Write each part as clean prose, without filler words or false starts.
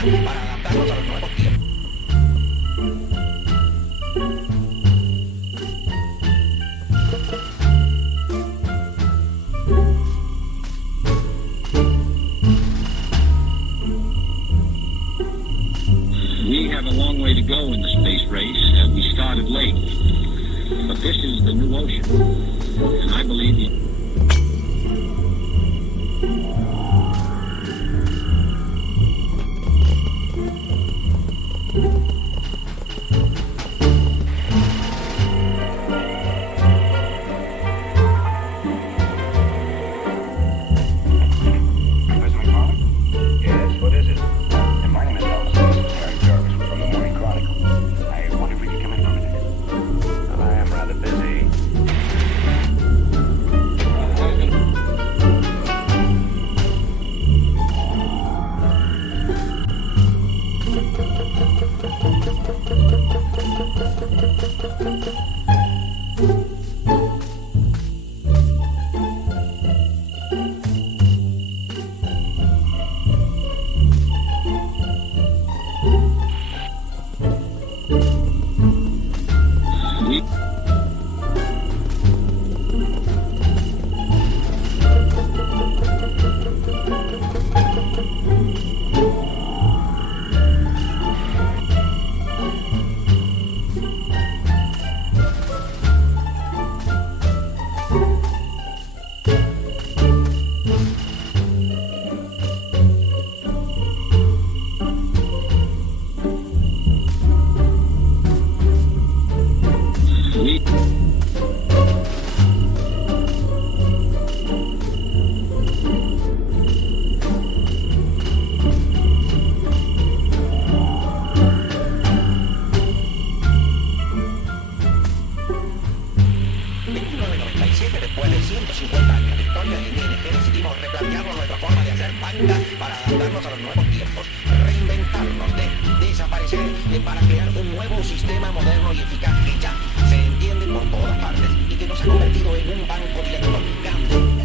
para adaptarnos a los nuevos tiempos. We have a long way to go in the space race. We started late, but this is the new ocean, and I believe you. Después de 150 años de historia de NateEMG decidimos replantearnos nuestra forma de hacer música para adaptarnos a los nuevos tiempos, reinventarnos, desaparecer para crear un nuevo sistema moderno y eficaz que ya se entiende por todas partes y que nos ha convertido en un banco directo grande.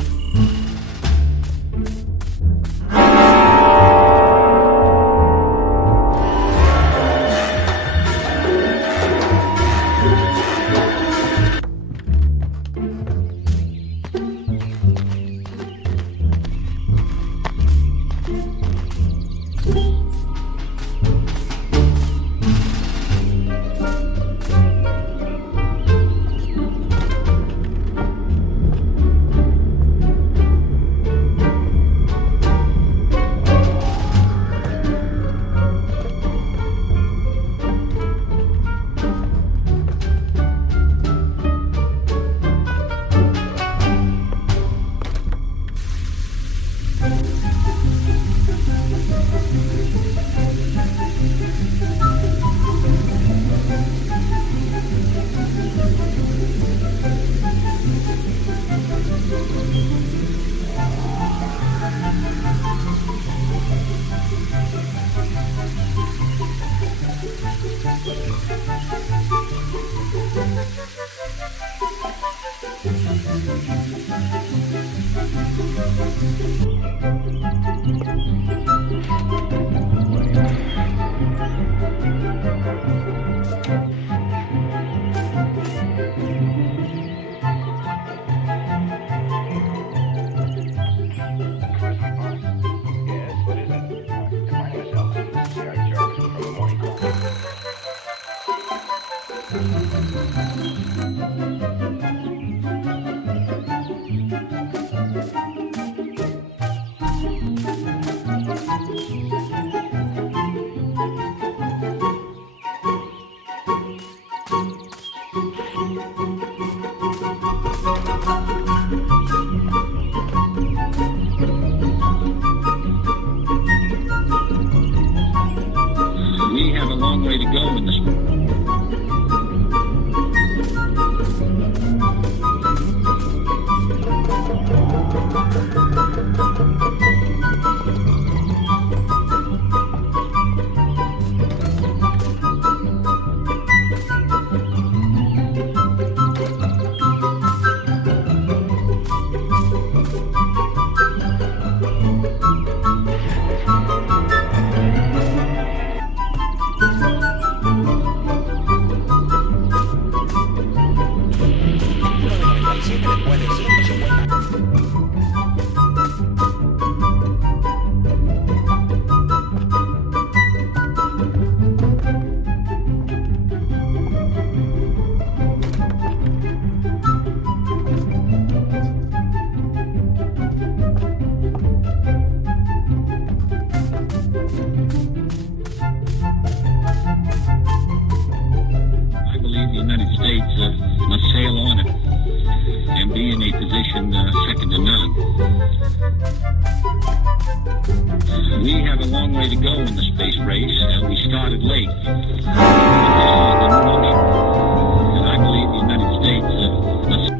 We have a long way to go in this. I believe the United States must sail on it and be in a position second to none. We have a long way to go in the space race. We started late. This is the new ocean, and I believe the United States must.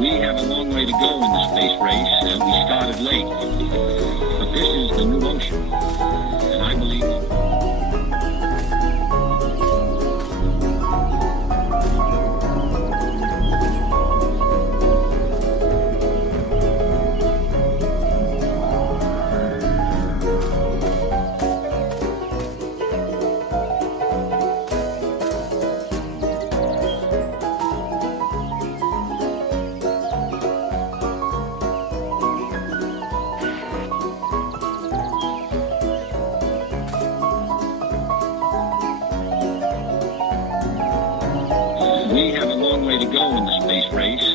We have a long way to go in the space race. We started late. But this is the new ocean. And I believe we have a long way to go in the space race.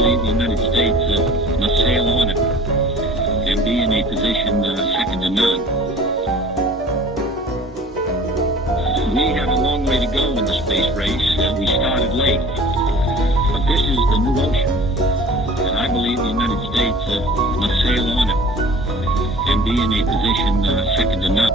believe the United States must sail on it and be in a position second to none. We have a long way to go in the space race. We started late, but this is the new ocean, and I believe the United States must sail on it and be in a position second to none.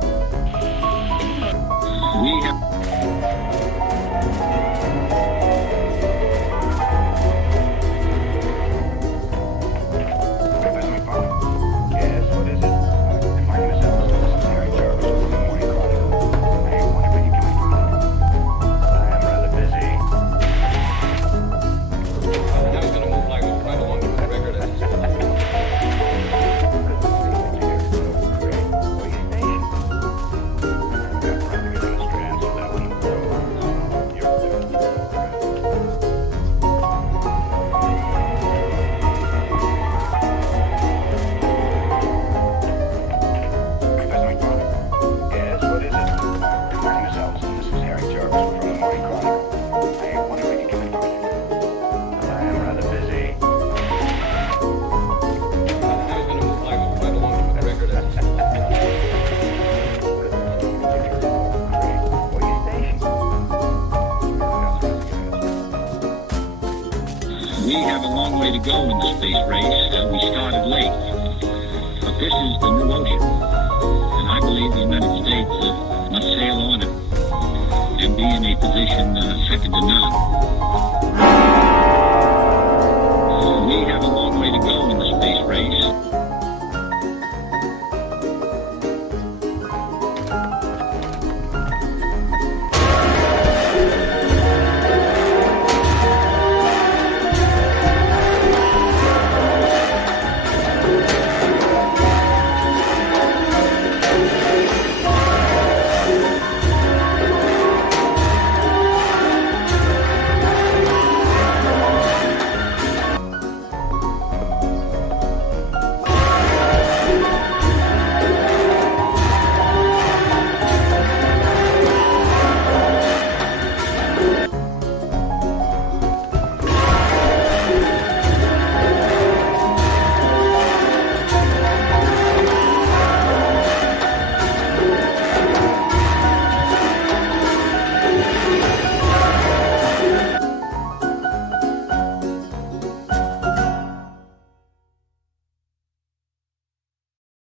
We have a long way to go in the space race. We started late, but this is the new ocean, and I believe the United States must sail on it and be in a position second to none. We have a long way to go in the space race.